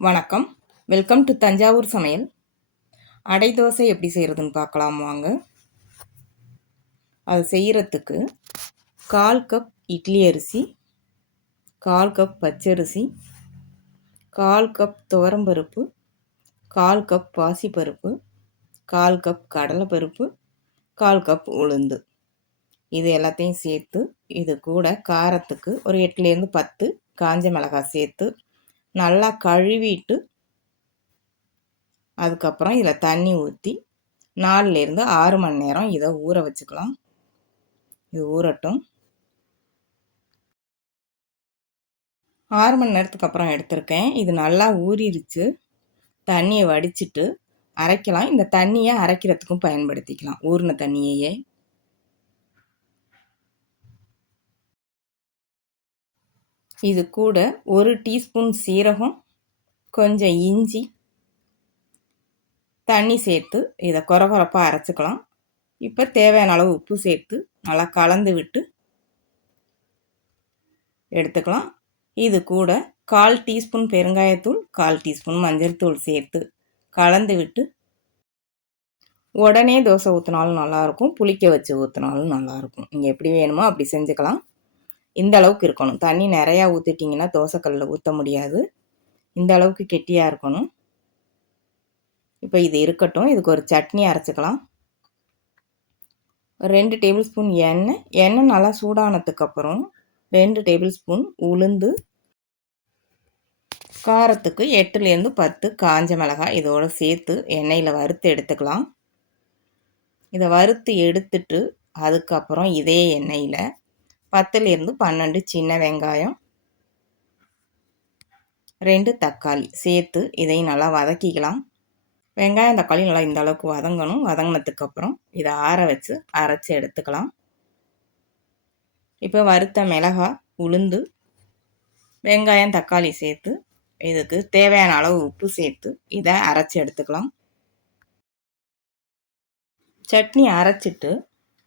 வணக்கம். Welcome to Thanjavur சமையல். அடை தோசை எப்படி செய்கிறதுன்னு பார்க்கலாம் வாங்க. அது செய்கிறதுக்கு 1/4 கப் இட்லி அரிசி, 1/4 கப் பச்சரிசி, 1/4 கப் துவரம்பருப்பு, 1/4 கப் பாசிப்பருப்பு, 1/4 கப் கடலைப்பருப்பு, 1/4 கப் உளுந்து. இது எல்லாத்தையும் சேர்த்து இது கூட காரத்துக்கு ஒரு 8லேருந்து 10 காஞ்ச மிளகாய் சேர்த்து நல்லா கழுவிட்டு அதுக்கப்புறம் இதில் தண்ணி ஊற்றி 4லேருந்து 6 மணி நேரம் இதை ஊற வச்சுக்கலாம். இது ஊறட்டும். 6 மணி நேரத்துக்கு அப்புறம் எடுத்திருக்கேன். இது நல்லா ஊறிடுச்சு. தண்ணியை வடிச்சிட்டு அரைக்கலாம். இந்த தண்ணியை அரைக்கிறதுக்கும் பயன்படுத்திக்கலாம், ஊறின தண்ணியையே. இது கூட 1 டீஸ்பூன் சீரகம், கொஞ்சம் இஞ்சி, தண்ணி சேர்த்து இதை கொரகொரப்பாக அரைச்சிக்கலாம். இப்போ தேவையான அளவு உப்பு சேர்த்து நல்லா கலந்து விட்டு எடுத்துக்கலாம். இது கூட 1/4 டீஸ்பூன் பெருங்காயத்தூள், 1/4 டீஸ்பூன் மஞ்சள் தூள் சேர்த்து கலந்து விட்டு உடனே தோசை ஊற்றினாலும் நல்லாயிருக்கும், புளிக்க வச்சு ஊற்றினாலும் நல்லாயிருக்கும். நீங்கள் எப்படி வேணுமோ அப்படி செஞ்சுக்கலாம். இந்த அளவுக்கு இருக்கணும். தண்ணி நிறையா ஊற்றிட்டிங்கன்னா தோசைக்கல்லில் ஊற்ற முடியாது. இந்த அளவுக்கு கெட்டியாக இருக்கணும். இப்போ இது இருக்கட்டும். இதுக்கு ஒரு சட்னி அரைச்சிக்கலாம். 2 டேபிள் ஸ்பூன் எண்ணெய் நல்லா சூடானதுக்கப்புறம் 2 டேபிள் ஸ்பூன் உளுந்து, காரத்துக்கு 8லேருந்து 10 காஞ்ச மிளகாய் இதோடு சேர்த்து எண்ணெயில் வறுத்து எடுத்துக்கலாம். இதை வறுத்து எடுத்துட்டு அதுக்கப்புறம் இதே எண்ணெயில் 10லேருந்து 12 சின்ன வெங்காயம், 2 தக்காளி சேர்த்து இதையும் நல்லா வதக்கிக்கலாம். வெங்காயம் தக்காளி நல்லா இந்த அளவுக்கு வதங்கணும். வதங்கினதுக்கப்புறம் இதை ஆற வச்சு அரைச்சி எடுத்துக்கலாம். இப்போ வறுத்த மிளகாய், உளுந்து, வெங்காயம் தக்காளி சேர்த்து இதுக்கு தேவையான அளவு உப்பு சேர்த்து இதை அரைச்சி எடுத்துக்கலாம். சட்னி அரைச்சிட்டு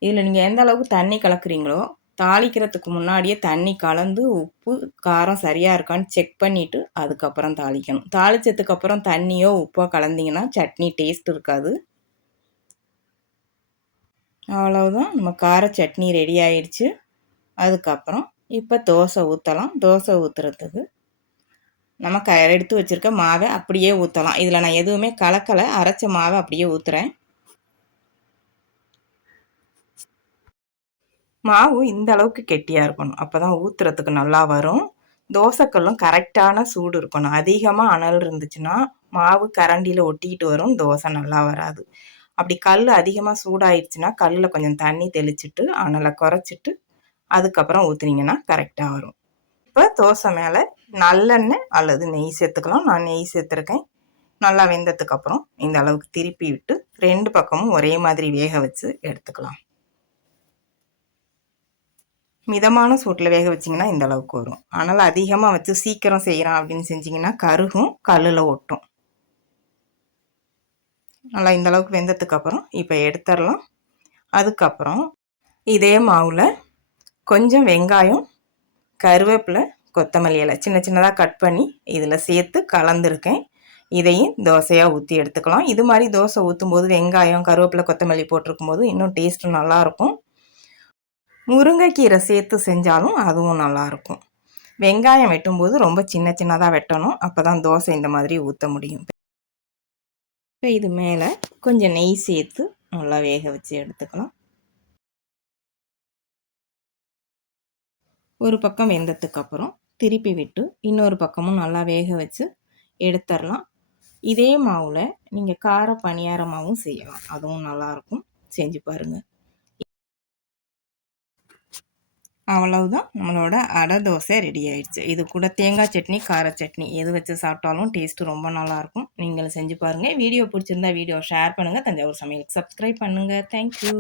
இதில் நீங்கள் எந்த அளவுக்கு தண்ணி கலக்குறீங்களோ தாளிக்கிறதுக்கு முன்னாடியே தண்ணி கலந்து உப்பு காரம் சரியாக இருக்கான்னு செக் பண்ணிவிட்டு அதுக்கப்புறம் தாளிக்கணும். தாளித்ததுக்கப்புறம் தண்ணியோ உப்போ கலந்திங்கன்னா சட்னி டேஸ்ட் இருக்காது. அவ்வளவுதான், நம்ம கார சட்னி ரெடி ஆயிடுச்சு. அதுக்கப்புறம் இப்போ தோசை ஊற்றலாம். தோசை ஊற்றுறதுக்கு நம்ம எடுத்து வச்சுருக்க மாவை அப்படியே ஊற்றலாம். இதில் நான் எதுவுமே கலக்கலை, அரைச்ச மாவை அப்படியே ஊற்றுறேன். மாவு இந்த அளவுக்கு கெட்டியாக இருக்கணும். அப்போ தான் ஊற்றுறதுக்கு நல்லா வரும். தோசைக்கல்லும் கரெக்டான சூடு இருக்கணும். அதிகமாக அனல் இருந்துச்சுன்னா மாவு கரண்டியில் ஒட்டிக்கிட்டு வரும், தோசை நல்லா வராது. அப்படி கல் அதிகமாக சூடாயிடுச்சுன்னா கல்லில் கொஞ்சம் தண்ணி தெளிச்சிட்டு அனலை குறைச்சிட்டு அதுக்கப்புறம் ஊற்றுனீங்கன்னா கரெக்டாக வரும். இப்போ தோசை மேலே நல்லெண்ணெய் அல்லது நெய் சேர்த்துக்கலாம். நான் நெய் சேர்த்துருக்கேன். நல்லா வெந்ததுக்கப்புறம் இந்த அளவுக்கு திருப்பி விட்டு 2 பக்கமும் ஒரே மாதிரி வேக வச்சு எடுத்துக்கலாம். மிதமான சூட்டில் வேக வச்சிங்கன்னா இந்த அளவுக்கு வரும். ஆனால் அதிகமாக வச்சு சீக்கிரம் செய்கிறோம் அப்படின்னு செஞ்சிங்கன்னா கருகும், கல்லில் ஒட்டும். நல்லா இந்த அளவுக்கு வெந்ததுக்கப்புறம் இப்போ எடுத்துடலாம். அதுக்கப்புறம் இதே மாவில் கொஞ்சம் வெங்காயம், கருவேப்பிலை, கொத்தமல்லி இலை சின்ன சின்னதாக கட் பண்ணி இதில் சேர்த்து கலந்துருக்கேன். இதையும் தோசையாக ஊற்றி எடுத்துக்கலாம். இது மாதிரி தோசை ஊற்றும் போது வெங்காயம், கருவேப்பிலை, கொத்தமல்லி போட்டிருக்கும் போது இன்னும் டேஸ்ட்டு நல்லாயிருக்கும். முருங்கைக்கீரை சேர்த்து செஞ்சாலும் அதுவும் நல்லாயிருக்கும். வெங்காயம் வெட்டும்போது ரொம்ப சின்ன சின்னதாக வெட்டணும். அப்போ தான் தோசை இந்த மாதிரி ஊற்ற முடியும். இப்போ இது மேலே கொஞ்சம் நெய் சேர்த்து நல்லா வேக வச்சு எடுத்துக்கலாம். ஒரு பக்கம் வெந்ததுக்கப்புறம் திருப்பி விட்டு இன்னொரு பக்கமும் நல்லா வேக வச்சு எடுத்துடலாம். இதே மாவில் நீங்கள் கார பணியாரமாகவும் செய்யலாம், அதுவும் நல்லாயிருக்கும். செஞ்சு பாருங்கள். அவ்வளவுதான், நம்மளோட அடை தோசை ரெடி ஆயிடுச்சு. இது கூட தேங்காய் சட்னி, கார சட்னி எது வச்சு சாப்பிட்டாலும் டேஸ்ட்டு ரொம்ப நல்லாயிருக்கும். நீங்களும் செஞ்சு பாருங்கள். வீடியோ பிடிச்சிருந்தா வீடியோ ஷேர் பண்ணுங்கள். தஞ்சாவூர் சமையலுக்கு சப்ஸ்கிரைப் பண்ணுங்கள். தேங்க்யூ.